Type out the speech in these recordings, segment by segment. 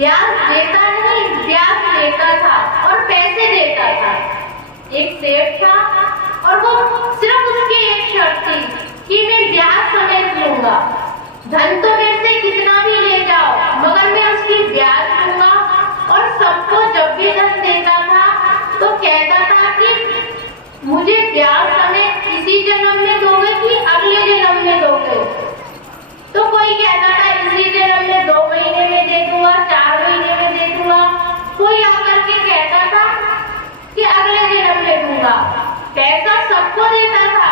ब्याज देता नहीं, ब्याज लेता था और पैसे देता था। एक सेठ था और वो सिर्फ उसकी एक शर्त थी कि मैं ब्याज समेत लूंगा। धन तो मेरे से कितना भी ले जाओ, मगर मैं उसकी ब्याज लूंगा। और सबको जब भी धन देता था तो कहता था कि मुझे ब्याज समेत इसी जन्म में दोगे कि अगले जन्म में दोगे। तो कोई कहता था इसी जन्म में 2 महीने में दे दूंगा, 4 महीने में दे दूंगा। कोई आकर के कहता था कि अगले जन्म में दूंगा। पैसा सबको देता था।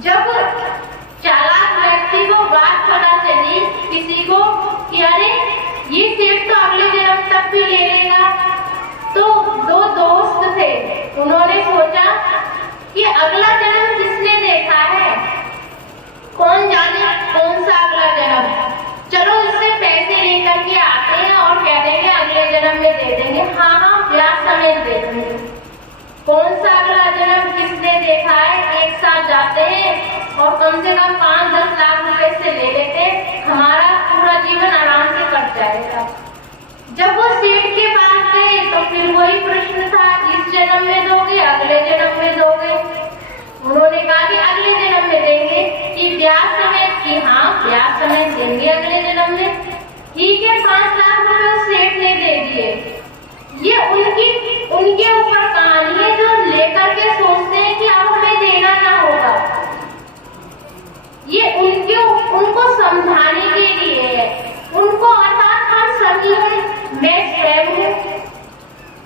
जब चालाक व्यक्ति को बात पता चली किसी को कि अरे ये सेठ तो अगले जन्म तक भी ले लेगा, तो 2 दोस्त थे, उन्होंने सोचा कि अगला जन्म किसने देखा है, कौन जाने कौन सा अगला जन्म। चलो इससे पैसे लेकर के आते हैं और कह देंगे अगले जन्म में दे देंगे। हाँ, ब्याज समेत दे देंगे। कौन सा अगला जन्म किसने देखा है। एक साथ जाते हैं और कम से कम 5-10 लाख रुपए से ले लेते हैं, हमारा पूरा जीवन आराम से कट जाएगा। जब वो सेठ के पास गए तो फिर वही प्रश्न था, इस जन्म में दोगे, अगले जन्म में दोगे। उन्होंने कहा कि अगले जन्म में देंगे। कि ब्याज समेत, कि हाँ ब्याज समेत देंगे अगले जन्म में। ठीक है, 5 लाख रुपए उस सेठ ने दे दिए। ये उनके ऊपर कहानी है जो लेकर के सोचते हैं कि अब हमें देना ना होगा। ये उनको समझाने के लिए है। उनको अर्थात हम सभी हैं, मैं स्वयं हूँ,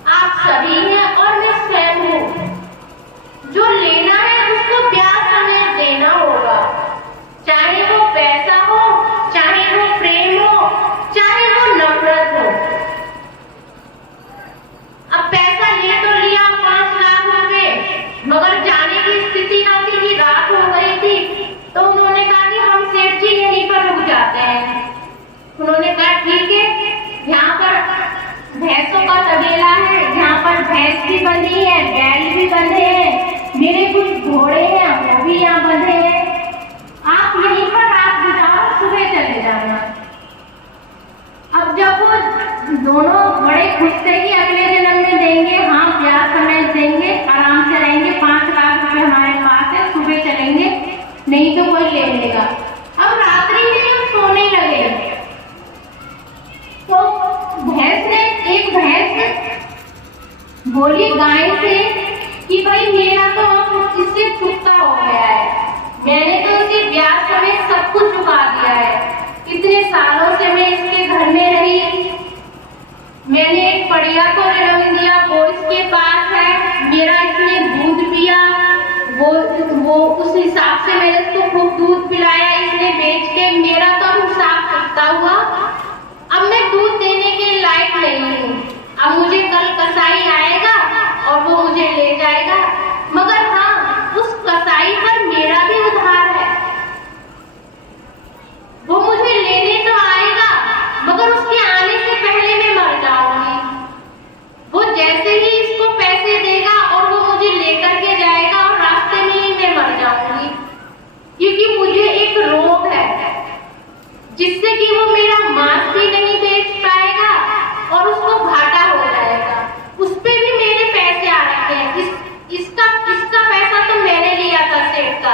आप सभी हैं और मैं स्वयं हूँ। जो लेना है उसको ब्याज समेत देना होगा, चाहे वो पैसा हो, चाहे वो प्रेम हो, चाहे वो नफरत हो। अब पैसा ले तो लिया 5 लाख रुपए, मगर जाने की स्थिति ना थी कि रात हो गई थी। तो उन्होंने कहा कि हम सेठ जी यहीं पर रुक जाते हैं। उन्होंने कहा ठीक है, यहाँ पर भैंसों का तबेला है, यहाँ पर भैंस भी बंधी है, बैल भी बंधे हैं, मेरे कुछ घोड़े हैं वो भी यहाँ बंधे हैं, आप यहीं पर रात बिताओ, सुबह चले जाना। अब जब वो दोनों बड़े खुश थे कि अगले जन्म में देंगे, हाँ ब्याज समेत देंगे, आराम से रहेंगे, 5 लाख रुपए हमारे पास है, सुबह चलेंगे, नहीं तो कोई ले लेगा। अब रात्रि में जब सोने लगे तो एक भैंस बोली गाय से कि भाई मेरा तो अब इससे चुकता हो गया है, मैंने तो इसे ब्याज समेत सब कुछ चुका दिया है। इतने सालों से मैं इसके घर में रही, मैंने एक बढ़िया को जन्म दिया, वो इसके पास है, मेरा इसने दूध पिया, वो उस हिसाब से मैंने इसको खूब दूध पिलाया, इसने बेच के मेरा तो हिसाब चुकता हुआ। अब मैं दूध देने के लायक नहीं हूँ। अब मुझे कल कसाई आएगा और वो मुझे ले जाएगा, मगर हाँ उस कसाई पर मेरा भी उधार है। वो मुझे लेने तो आएगा, मगर उसके आने से पहले मैं मर जाऊंगी। वो जैसे ही इसको पैसे देगा और वो मुझे लेकर के जाएगा और रास्ते में ही मैं मर जाऊंगी, क्योंकि मुझे एक रोग है जिससे कि वो मेरा मांस भी नहीं बेच पाएगा और उसको घाटा हो जाएगा। उस पे भी मेरे पैसे आ रखे हैं। इसका पैसा तो मैंने लिया था सेठ का,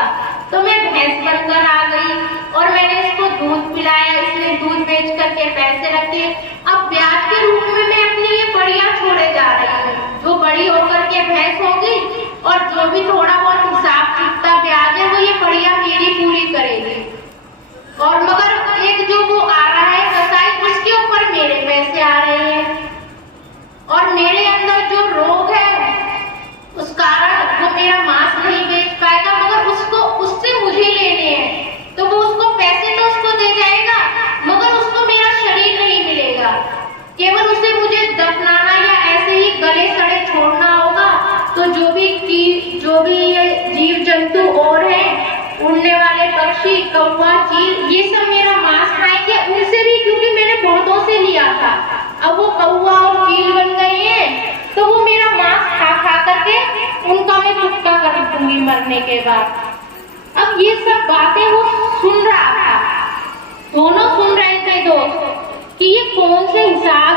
तो मैं भैंस बनकर आ गई और मैंने इसको दूध पिलाया, इसने दूध बेच करके पैसे रखे। अब ब्याज के रूप में मैं अपनी ये बढ़िया छोड़े जा रही हूँ। जो बड़ी होकर के भैंस होगी और जो भी थोड़ा बहुत हिसाब चुकता ब्याज है वो ये बढ़िया मेरी पूरी करेगी। और मगर एक जो वो आ रहा है कसाई, उसके ऊपर मेरे पैसे आ रहे हैं और मेरे अंदर जो रोग है उस कारण वो मेरा मांस नहीं बेच पाएगा, मगर उससे मुझे लेने हैं। तो वो उसको पैसे तो उसको दे जाएगा, मगर उसको मेरा शरीर नहीं मिलेगा। केवल उसे मुझे दफनाना या ऐसे ही गले सड़े छोड़ना होगा। तो जो भी जीव जंतु और हैं, उड़ने वाले पक्षी, कौवा, चील, ये सब मेरा मांस खाएंगे। उनसे भी, क्योंकि मैंने बहुतों से लिया था, अब वो कौवा और चील बन गए हैं, तो वो मेरा मांस खा करके उनका मैं चुकता कर दूंगी मरने के बाद। अब ये सब बातें वो सुन रहा था, दोनों सुन रहे थे दोस्त। कि ये कौन से हिसाब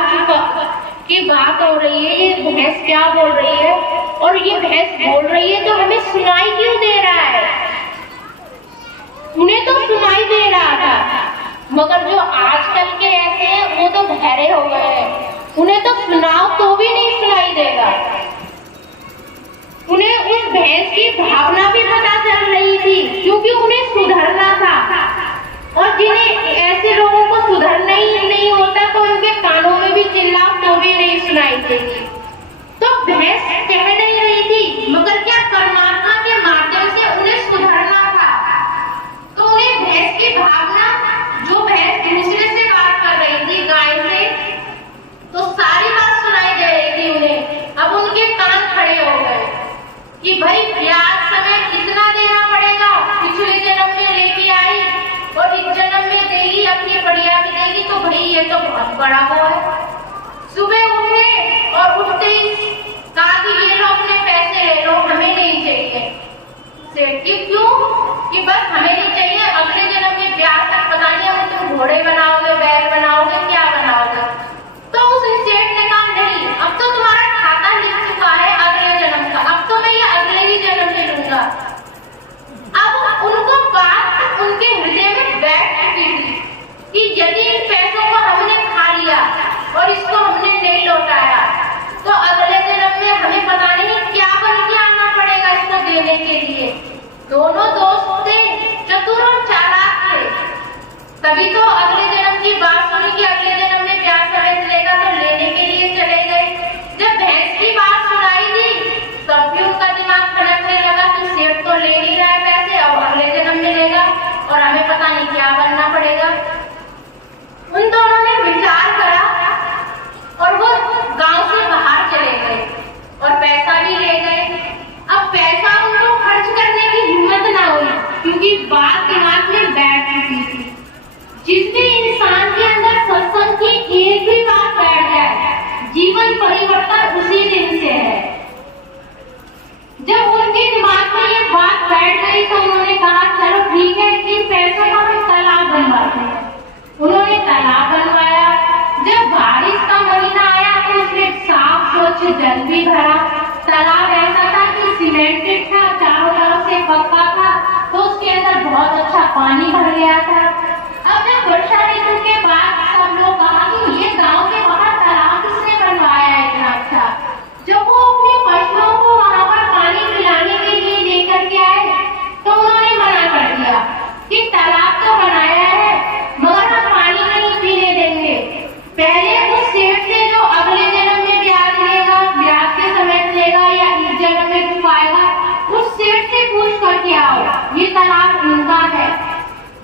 की बात हो रही है, ये भैंस क्या बोल रही है, और ये भैंस बोल रही है तो हमें सुनाई क्यों दे रहा है। उन्हें तो सुनाई दे रहा था, मगर जो आजकल के ऐसे हैं वो तो बहरे हो गए हैं, उन्हें तो सुनाओ तो भी नहीं सुनाई देगा। उन्हें उस भैंस की भावना भी पता चल रही थी, क्योंकि उन्हें सुधरना था, और जिन्हें ऐसे लोगों को सुधरना ही नहीं होता तो उनके कानों में भी चिल्लाओ तो भी नहीं सुनाई देगी। तो भैंस कह नहीं रही थी, मगर क्या परमात्मा के माध्यम से उन्हें सुधरना था। तो उन्हें भैंस की भावना, जो भैंस दूसरे से बात कर रही थी, गाय से, तो सारी बात सुनाई दे रही थी उन्हें। अब उनके कान खड़े हो गए कि भाई ब्याज समय कितना देना पड़ेगा, पिछले जन्म में लेके आई और इस जन्म में देगी, अपनी बढ़िया भी देगी, तो भाई ये तो बहुत बड़ा वो है। सुबह उठे और उठते ही कहा कि ये लो अपने पैसे ले लो, हमें नहीं चाहिए। सेठ जी क्यों? कि बस हमें नहीं चाहिए, अगले जन्म में ब्याज तक पता नहीं हम तुम घोड़े बनाओगे, बैल बनाओगे, क्या बनाओगे। तो उस सेठ ने कहा नहीं, अब तो तुम्हारा खाता लिख चुका है अगले जन्म का, अब तो मैं ये अगले ही जन्म में लूंगा। अब उनको बात उनके हृदय में बैठ चुकी थी कि यदि इन पैसों को हमने खा लिया और इसको हमने नहीं लौटाया तो अगले जन्म में हमें पता नहीं क्या बन के आना पड़ेगा इसको देने के लिए। दोनों दोस्त थे, चतुर और चालाक थे, तभी तो अगले जन्म की बात सुनी कि अगले जन्म में ब्याज समय मिलेगा तो लेने के लिए चले गए। जब भैंस की बात सुनाई थी तब भी उनका दिमाग खनकने लगा कि सेठ तो ले नहीं रहा है पैसे, अब अगले जन्म मिलेगा और हमें पता नहीं क्या बनना पड़ेगा। उन दोनों ने विचार करा और वो गांव से बाहर चले गए और पैसा भी ले गए। अब पैसा उनको खर्च करने की हिम्मत ना हुई, क्योंकि बात दिमाग में बैठ चुकी थी। जिस भी इंसान के अंदर सत्संग की एक भी बात बैठ जाए, जीवन परिवर्तन उसी दिन से है। जब उनके दिमाग में ये बात बैठ गई तो उन्होंने कहा चलो ठीक है, इन पैसों का हम तालाब बनवाते हैं। उन्होंने तालाब बनवाया। जब बारिश का महीना आया तो उसमें साफ स्वच्छ जल भी भरा। तालाब ऐसा था कि सीमेंटेड था, चारों तरफ से पक्का था, तो उसके अंदर बहुत अच्छा पानी भर गया था। अब जब वर्षा ऋतु के बाद सब लोग कहा कि ये गांव के बाहर तालाब किसने बनवाया है इतना अच्छा। जब वो अपने पशुओं को वहां पर पानी पिलाने के लिए लेकर के आए तो उन्होंने मना कर दिया कि तालाब तो बनाया है मगर हम पानी नहीं पीने देंगे। पहले उस सेठ से जो अगले जन्म में ब्याज लेगा, ब्याज के समय लेगा या इस जन्म में चुकाएगा, उस सेठ से पूछ कर के आओ, ये तालाब उनका है।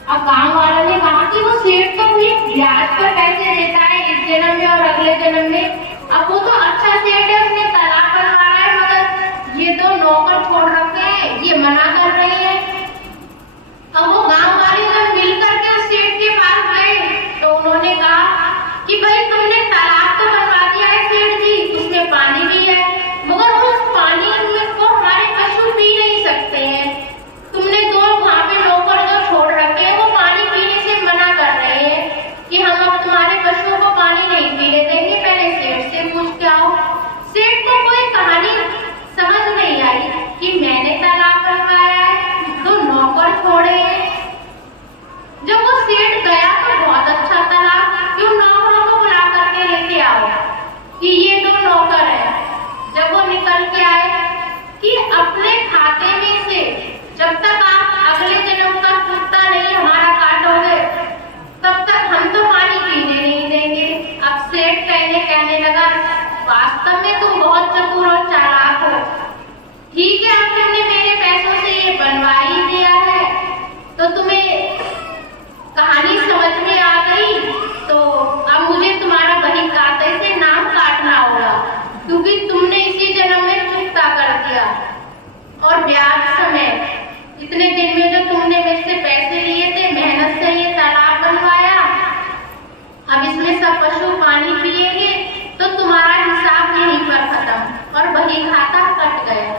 अब गांव वालों ने कहा कि वो सेठ तो मुझे ब्याज पर पैसे देता है इस जन्म में और अगले जन्म में, अब वो तो अच्छा सेठ है, उसने तालाब बनवा रहा है, मगर ये तो नौकर छोड़ रखे हैं, ये मना कर रही है। अब वो गांव वाले जब मिल करके उस सेठ के पास गए तो उन्होंने कहा कि भाई तुमने तालाब तो बनवा दिया है सेठ जी, उसमें पानी भी है, मगर उस पानी को हमारे पशु पी नहीं सकते हैं। तुमने दो वहाँ पे नौकर जो छोड़ रखे हैं वो पानी पीने से मना कर रहे हैं कि हम अब तुम्हारे पशुओं को पानी नहीं पीने देंगे, पहले सेठ से पूछ के आओ। सेठ को कोई कहानी समझ नहीं आई कि मैंने तालाब बनवाया है, दो नौकर छोड़े हैं। जब वो सेठ गया तो बहुत अच्छा तालाब, क्यों नौकरों को बुला करके लेके आओ कि ये दो नौकर है। जब वो निकल के आए कि अपने खाते में से जब तक आप अगले जन्म का चुकता नहीं हमारा काटोगे तब तक हम तो पानी पीने नहीं देंगे। अब सेठ कहने लगा वास्तव में तुम बहुत चतुर और चालाक हो, ठीक है अब तुमने मेरे पैसों से ये बनवा ही दिया है तो तुम्हें कहानी समझ में आ गई, तो अब मुझे तुम्हारा बही खाते से नाम काटना होगा, क्योंकि तुमने इसी जन्म में चुकता कर दिया। और ब्याज समय इतने दिन में जो तुमने मुझसे पैसे लिए थे, मेहनत से ये तालाब बनवाया, अब इसमें सब पशु पानी पिएंगे तो तुम्हारा हिसाब यहीं पर खत्म और वही खाता कट गया।